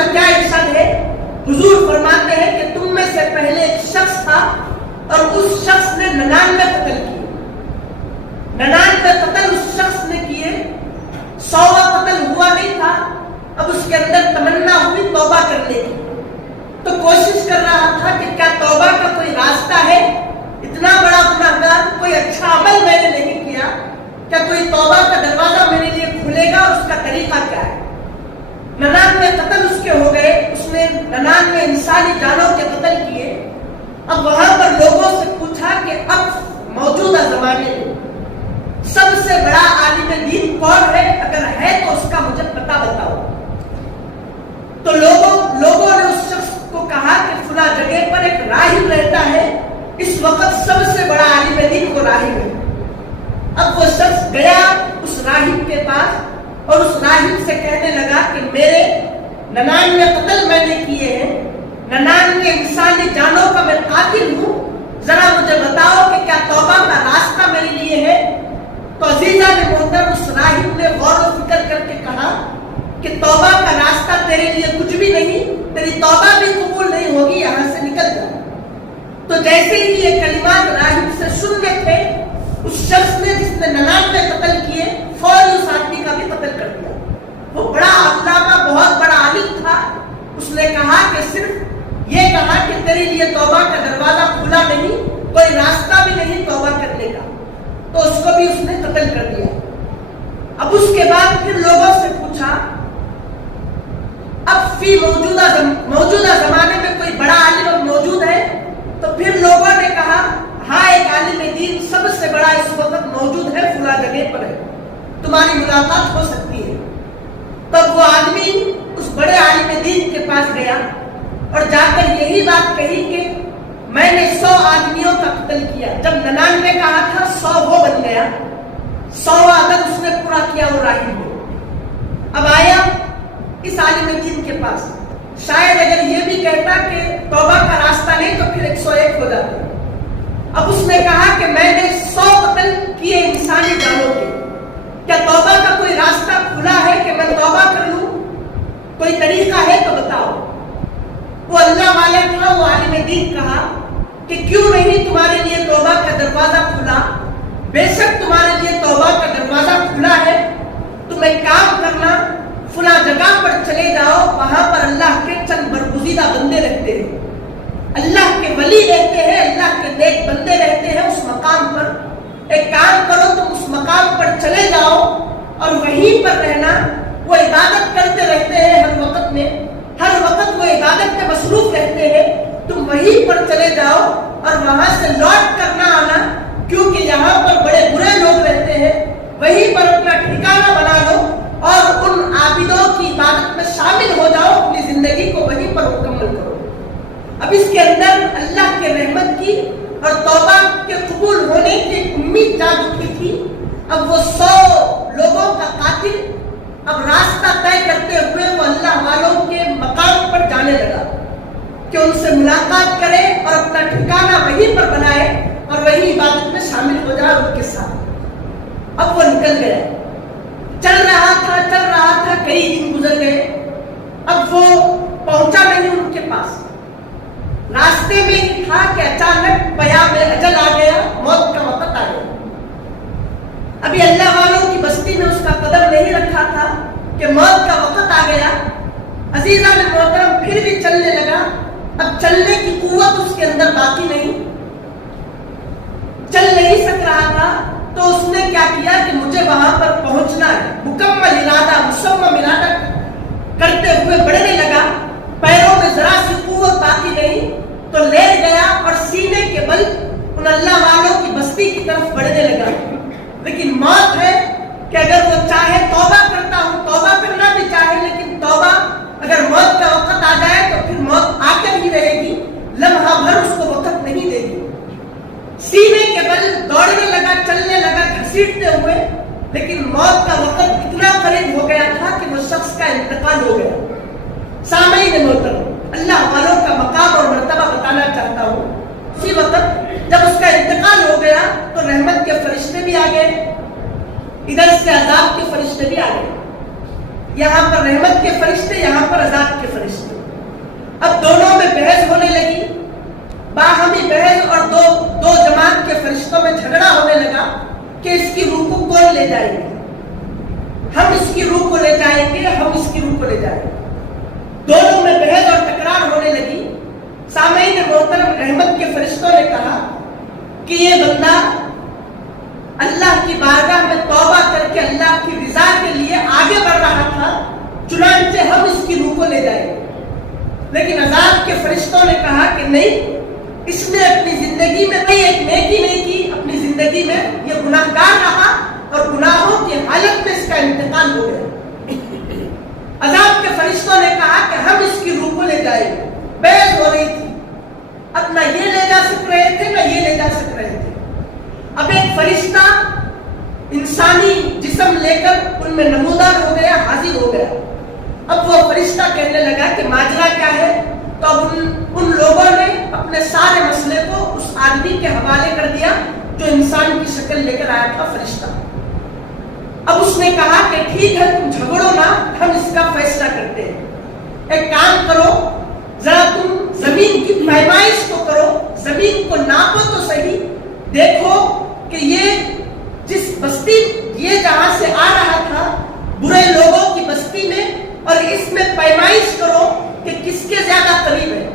کا کیا ارشاد ہے؟ حضور فرماتے ہیں کہ تم میں سے پہلے ایک شخص تھا اور اس شخص نے 99 قتل کیے، 99 قتل اس شخص نے کیے، 100واں قتل ہوا نہیں تھا۔ اب اس کے اندر تمنا ہوئی توبہ کرنے کی، تو کوشش کر رہا تھا کہ کیا توبہ کا کوئی راستہ ہے؟ اتنا بڑا گناہگار، کوئی اچھا عمل میں نے نہیں کیا، کیا کوئی توبہ کا دروازہ میرے لیے کھلے گا؟ اس کا طریقہ کیا ہے؟ 99 قتل اس کے ہو گئے، اس نے 99 انسانی جانوں کے قتل کیے۔ اب وہاں پر لوگوں سے پوچھا کہ اب موجودہ زمانے میں سب سے بڑا عالم دین کون ہے؟ اگر ہے تو اس کا مجھے پتہ بتاؤ۔ تو لوگوں نے اس شخص کو کہا کہ فلاں جگہ پر ایک راہب رہتا ہے، اس وقت سب سے بڑا عالم دین وہ راہب ہے۔ اب وہ شخص گیا اس راہب کے پاس اور اس راہب سے کہنے لگا کہ میرے 99 قتل میں نے کیے ہیں، 99 انسانی جانوں کا میں قاتل ہوں، ذرا مجھے بتاؤ کہ کیا توبہ کا راستہ میرے لیے ہے؟ تو عزیزہ نے محترم اس راہب نے غور و فکر کر کے کہا کہ توبہ کا راستہ تیرے لیے کچھ بھی نہیں، تیری توبہ بھی قبول نہیں ہوگی، یہاں سے نکل جا۔ تو جیسے ہی یہ کلمات راہب سے سننے تھے، اس شخص نے جس نے 99 قتل کیے فوری اس آدمی کا بھی قتل کر دیا۔ وہ بڑا علامہ، بہت بڑا عالم تھا، اس نے کہا کہ صرف یہ کہا کہ تیرے لیے توبہ کا دروازہ کھلا نہیں، کوئی راستہ بھی نہیں توبہ کرنے کا، تو اس کو بھی اس نے قتل کر دیا۔ اب اس کے بعد پھر لوگوں سے پوچھا، اب فی موجودہ زمانے میں کوئی بڑا عالم موجود ہے؟ تو پھر لوگوں نے کہا ہاں ایک عالم دین سب سے بڑا اس وقت موجود ہے، فلاں جگہ پر ہے، تمہاری ملاقات ہو سکتی ہے۔ تب وہ آدمی اس بڑے عالم دین کے پاس گیا اور جا کر یہی بات کہی کہ میں نے 100 آدمیوں کا قتل کیا۔ جب 99 کہا تھا 100 وہ بن گیا، 100 عدد اس نے پورا کیا وہ راہب نے۔ اب آیا اس عالم دین کے پاس، شاید اگر یہ بھی کہتا کہ توبہ کا راستہ نہیں تو پھر 101 ہو جاتا۔ اب اس نے کہا کہ میں نے 100 قتل کیے انسانی جانوں کے، کیا توبہ کا کوئی راستہ کھلا ہے کہ میں توبہ کر لوں؟ کوئی طریقہ ہے تو بتاؤ۔ وہ اللہ والا تھا، وہ عالم دین کہا کہ کیوں نہیں تمہارے لیے توبہ کا دروازہ کھلا؟ بے شک تمہارے لیے توبہ کا دروازہ کھلا ہے، تم ایک کام کرنا، فلاں جگہ پر چلے جاؤ، وہاں پر اللہ کے چند برگزیدہ بندے رہتے ہیں، اللہ کے ولی رہتے ہیں، اللہ کے نیک بندے رہتے ہیں اس مقام پر۔ ایک کام کرو، تم اس مقام پر چلے جاؤ اور وہیں پر رہنا، وہ عبادت کرتے رہتے ہیں ہر وقت میں، ہر وقت وہ عبادت میں مصروف رہتے ہیں، تم وہیں پر چلے جاؤ اور وہاں سے لوٹ کر نہ آنا، کیونکہ یہاں پر بڑے برے لوگ رہتے ہیں، وہیں پر اپنا ٹھکانہ بنا لو اور ان عابدوں کی عبادت میں شامل ہو جاؤ، اپنی زندگی کو وہیں پر مکمل کرو۔ اب اس کے اندر اللہ کے رحمت کی اور توبہ کے قبول ہونے کی امید جاگ اٹھی تھی۔ اب وہ 100 لوگوں کا قاتل اب راستہ طے کرتے ہوئے وہ اللہ والوں کے مقام پر جانے لگا کہ ان سے ملاقات کرے اور اپنا ٹھکانہ وہیں پر بنائے اور وہیں عبادت میں شامل ہو جائے ان کے ساتھ۔ اب وہ نکل گیا، چل رہا تھا، کئی دن گزر گئے، اب وہ پہنچا نہیں ان کے پاس۔ راستے میں ہی تھا کہ اچانک پیام اجل آ گیا، موت کا وقت آ گیا۔ ابھی اللہ والوں کی بستی میں اس کا قدم نہیں رکھا تھا کہ موت کا وقت آ گیا۔ عزیزہ نے محترم پھر بھی چلنے لگا، اب چلنے کی قوت اس کے اندر باقی نہیں، چل نہیں سک رہا تھا، تو اس نے کیا کیا کہ مجھے وہاں پر پہنچنا ہے، مکمل ارادہ، مصمم ارادہ کرتے ہوئے بڑھنے لگا۔ پیروں میں ذرا سی قوت باقی نہیں تو لیٹ گیا اور سینے کے بل ان اللہ والوں کی بستی کی طرف بڑھنے لگا۔ لیکن موت ہے کہ اگر وہ چاہے توبہ کرتا ہوں، توبہ کرنا بھی چاہے، لیکن توبہ اگر موت کا وقت آ جائے تو پھر موت آ کر ہی رہے گی، لمحہ بھر اس کو وقت نہیں دے گی۔ سینے کے بل دوڑنے لگا، چلنے لگا گھسیٹتے ہوئے، لیکن موت کا وقت اتنا قریب ہو گیا تھا کہ وہ شخص کا انتقال ہو گیا۔ سامعین محترم، اللہ والوں کا مقام اور مرتبہ بتانا چاہتا ہوں۔ اسی وقت جب اس کا انتقال ہو گیا تو رحمت کے فرشتے بھی آ گئے، ادھر سے عذاب کے فرشتے بھی آ گئے، یہاں پر رحمت کے فرشتے، یہاں پر عذاب کے فرشتے۔ باہمی بحث اور دو جماعت کے فرشتوں میں جھگڑا ہونے لگا کہ اس کی روح کو کون لے جائیں گے، ہم اس کی روح کو لے جائیں گے، ہم اس کی روح کو لے جائیں گے۔ دونوں میں بحث اور تکرار ہونے لگی۔ سامعین محترم، رحمت کے فرشتوں نے کہا کہ یہ بندہ اللہ کی بارگاہ میں توبہ کر کے اللہ کی رضا کے لیے آگے بڑھ رہا تھا، چنانچہ ہم اس کی روح کو لے جائیں گے۔ لیکن عذاب کے فرشتوں نے کہا کہ نہیں، اس نے اپنی زندگی میں کوئی ایک نیکی نہیں کی، اپنی زندگی میں یہ گناہگار رہا اور گناہوں کی حالت میں اس کا انتقال ہو گیا۔ عذاب کے فرشتوں نے کہا کہ ہم اس کی روح کو لے جائیں گے۔ بحث ہو رہی تھی، اب نہ یہ لے جا سک رہے تھے نہ یہ لے جا سک رہے تھے۔ اب ایک فرشتہ انسانی جسم لے کر ان میں نمودار ہو گیا، حاضر ہو گیا۔ اب وہ فرشتہ کہنے لگا کہ ماجرا کیا ہے؟ تو اب ان لوگوں نے اپنے سارے مسئلے کو اس آدمی کے حوالے کر دیا جو انسان کی شکل لے کر آیا تھا، فرشتہ۔ اب اس نے کہا کہ ٹھیک ہے، تم جھگڑو نہ، ہم اس کا فیصلہ کرتے ہیں۔ ایک کام کرو، ذرا تم زمین کی پیمائش کو کرو، زمین کو ناپو تو صحیح، دیکھو کہ یہ جس بستی یہ جہاں سے آ رہا تھا برے لوگوں کی بستی میں، اور اس میں پیمائش کرو کہ کس کے زیادہ قریب ہے۔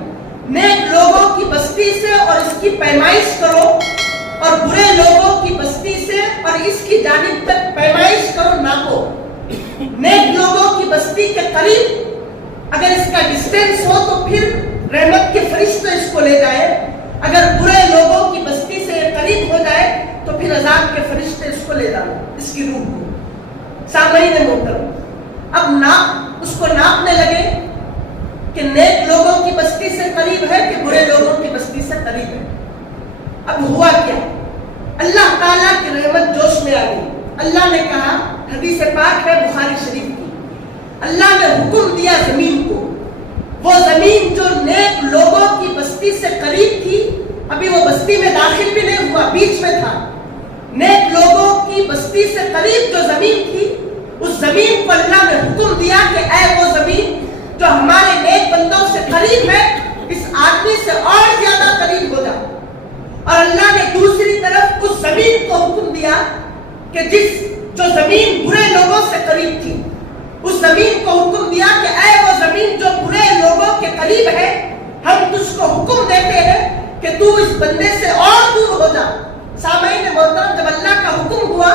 نیک لوگوں کی بستی سے اور اس کی پیمائش کرو، اور برے لوگوں کی بستی سے اور اس کی جانب تک پیمائش کرو، ناپو۔ نیک لوگوں کی بستی کے قریب اگر اس کا ڈسٹینس ہو تو پھر رحمت کے فرشتے اس کو لے جائے، اگر برے لوگوں کی بستی سے قریب ہو جائے تو پھر عذاب کے فرشتے اس کو لے جائیں، اس کی روح کو۔ سامعین محترم، اب اس کو ناپنے لگے کہ نیک لوگوں کی بستی سے قریب ہے کہ برے لوگوں کی بستی سے قریب ہے۔ اب ہوا کیا؟ اللہ تعالیٰ کی رحمت جوش میں آ گئی۔ اللہ نے کہا، حدیث پاک ہے بخاری شریف کی، اللہ نے حکم دیا زمین کو، وہ زمین جو نیک لوگوں کی بستی سے قریب تھی، ابھی وہ بستی میں داخل بھی نہیں ہوا، بیچ میں تھا، نیک لوگوں کی بستی سے قریب جو زمین تھی، اس زمین کو اللہ نے حکم دیا کہ اے وہ زمین جو ہمارے نیک بندوں سے قریب ہے، اس آدمی سے اور زیادہ قریب ہو جا۔ اور اللہ نے دوسری طرف اس زمین کو حکم دیا کہ جو زمین برے لوگوں سے قریب تھی، اس زمین کو حکم دیا کہ اے وہ زمین جو برے لوگوں کے قریب ہے، ہم تجھ کو حکم دیتے ہیں کہ تو اس بندے سے اور دور ہو جا۔ سامعین محترم، جب اللہ کا حکم ہوا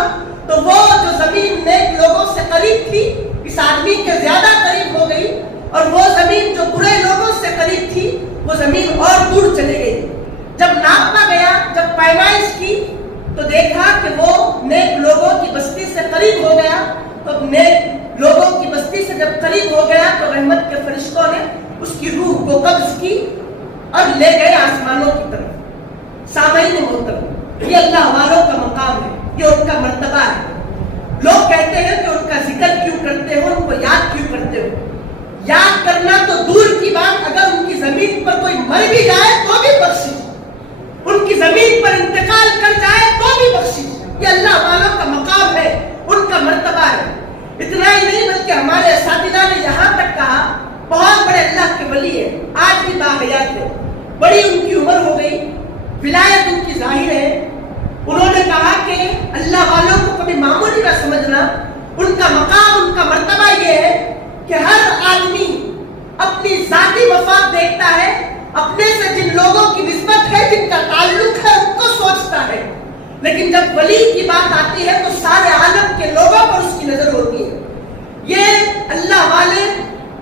تو وہ جو زمین نیک لوگوں سے قریب تھی اس آدمی کے زیادہ قریب ہو گئی، اور وہ زمین جو برے لوگوں سے قریب تھی وہ زمین اور دور چلے گئی۔ جب ناپا گیا، جب پیمائش کی تو دیکھا کہ وہ نیک لوگوں کی بستی سے قریب ہو گیا۔ تو نیک لوگوں کی بستی سے جب قریب ہو گیا تو رحمت کے فرشتوں نے اس کی روح کو قبض کی اور لے گئے آسمانوں کی طرف۔ سامعین محترم، یہ اللہ والوں کا مقام ہے، یہ ان کا مرتبہ ہے۔ لوگ کہتے ہیں کہ ان کا ذکر کیوں کرتے ہو، ان کو یاد کیوں کرتے ہو؟ یاد کرنا تو دور کی بات، اگر ان کی زمین پر کوئی مر بھی جائے تو بھی بخشش، ان کی زمین پر انتقال کر جائے تو بھی بخشش۔ یہ اللہ والوں کا مقام ہے، ان کا مرتبہ ہے۔ اتنا ہی نہیں بلکہ ہمارے اساتذہ نے یہاں تک کہا، بہت بڑے اللہ کے ولی ہے، آج بھی باحیات ہے، بڑی ان کی عمر ہو گئی، ولایت ان کی ظاہر ہے، انہوں نے کہا کہ اللہ والوں کو کبھی معمولی نہ سمجھنا، ان کا مقام، ان کا مرتبہ یہ ہے کہ ہر آدمی اپنی ذاتی مفاد دیکھتا ہے، اپنے سے جن لوگوں کی نسبت ہے، جن کا تعلق ہے، ان کو سوچتا ہے، لیکن جب ولی کی بات آتی ہے تو سارے عالم کے لوگوں پر اس کی نظر ہوتی ہے۔ یہ اللہ والے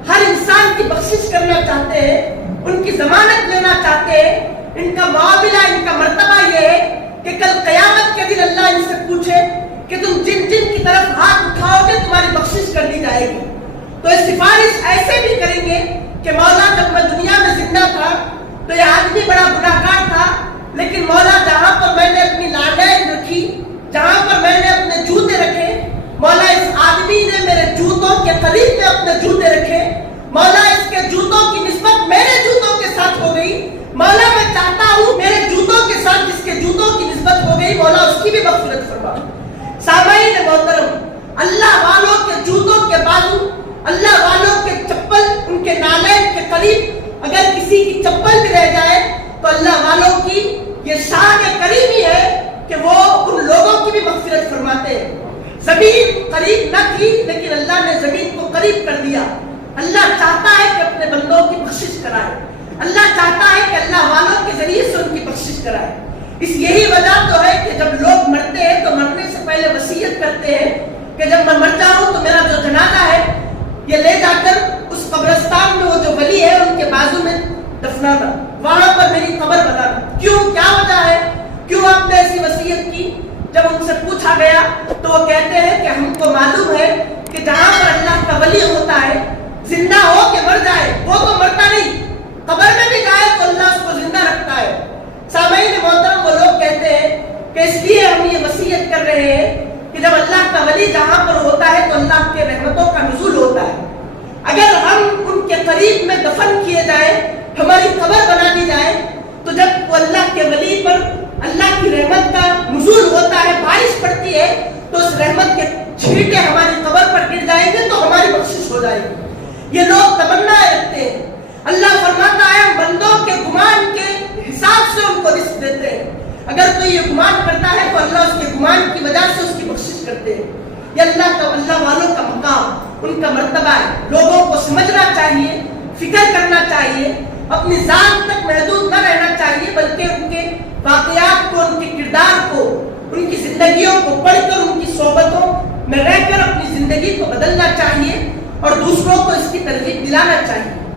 ہر انسان کی بخشش کرنا چاہتے ہیں، ان کی ضمانت لینا چاہتے ہیں، ان کا معاملہ، ان کا مرتبہ یہ ہے کہ کل قیامت کے دن اللہ ان سے پوچھے کہ تم جن کی طرف ہاتھ اٹھاؤ گے تمہاری بخشش کر دی جائے گی۔ تو یہ سفارش ایسے بھی کریں گے کہ مولا جب میں دنیا میں زندہ تھا تو یہ آدمی بڑا گناہگار تھا، لیکن مولا جہاں پر میں نے اپنی لالین رکھی، جہاں پر میں نے اپنے جوتے رکھے، مولا اس آدمی نے میرے جوتوں کے قریب میں اپنے جوتے رکھے، مولا اس کے جوتوں کی نسبت میرے جوتوں کے ساتھ ہو گئی، مولا میں چاہتا ہوں میرے جوتوں کے ساتھ جس کے جوتوں کی نسبت ہو گئی، مولا اس کی بھی مغفرت فرما۔ سامعین محترم، اللہ والوں کے جوتوں کے بازو، اللہ والوں کے چپل قریب نہ تھی لیکن اللہ نے زمین کو قریب کر دیا. اللہ چاہتا ہے کہ اپنے بندوں کی بخشش کرائے. اللہ چاہتا ہے کہ اللہ والوں کے ذریعے سے ان کی بخشش کرائے. اس یہی وجہ تو ہے کہ جب لوگ مرتے ہیں تو مرنے سے پہلے وصیت کرتے ہیں کہ جب میں مر جاؤں تو میرا جو جنازہ ہے یہ لے جا کر اس قبرستان میں وہ جو ولی ہے ان کے بازو میں دفنانا, وہاں پر میری قبر بنانا. کیوں, کیا وجہ ہے, کیوں آپ نے ایسی وصیت کی؟ جب ان سے پوچھا گیا تو وہ کہتے ہیں کہ ہم کو معلوم ہے کہ جہاں پر اللہ کا ولی ہوتا ہے, زندہ ہو کے مر جائے وہ تو مرتا نہیں, قبر میں بھی جائے تو اللہ اس کو زندہ رکھتا ہے. سامعین محترم, وہ لوگ کہتے ہیں کہ اس لیے ہم یہ وصیت کر رہے ہیں کہ جب اللہ کا ولی جہاں پر ہوتا ہے تو اللہ کے رحمتوں کا نزول ہوتا ہے. اگر ہم ان کے قریب میں دفن کیے جائیں, ہماری قبر بنا دی جائے, تو جب وہ اللہ کے ولی پر اللہ کی رحمت کا نزول ہوتا ہے, بارش پڑتی ہے, تو اس رحمت کے چھینٹے ہماری قبر پر گر جائیں گے تو ہماری بخشش ہو جائے گی. یہ لوگ تمنا رکھتے ہیں. اللہ فرماتا ہے بندوں کے گمان کے حساب سے ان کو رزق دیتے ہیں. اگر کوئی یہ گمان کرتا ہے تو اللہ اس کے گمان کی وجہ سے اس کی بخشش کرتے ہیں. یہ اللہ والوں کا مقام, ان کا مرتبہ ہے. لوگوں کو سمجھنا چاہیے, فکر کرنا چاہیے, اپنی ذات تک محدود نہ رہنا چاہیے, بلکہ ان کے واقعات کو, ان کے کردار کو, ان کی زندگیوں کو پڑھ کر ان کی صحبتوں میں رہ کر اپنی زندگی کو بدلنا چاہیے اور دوسروں کو اس کی ترغیب دلانا چاہیے.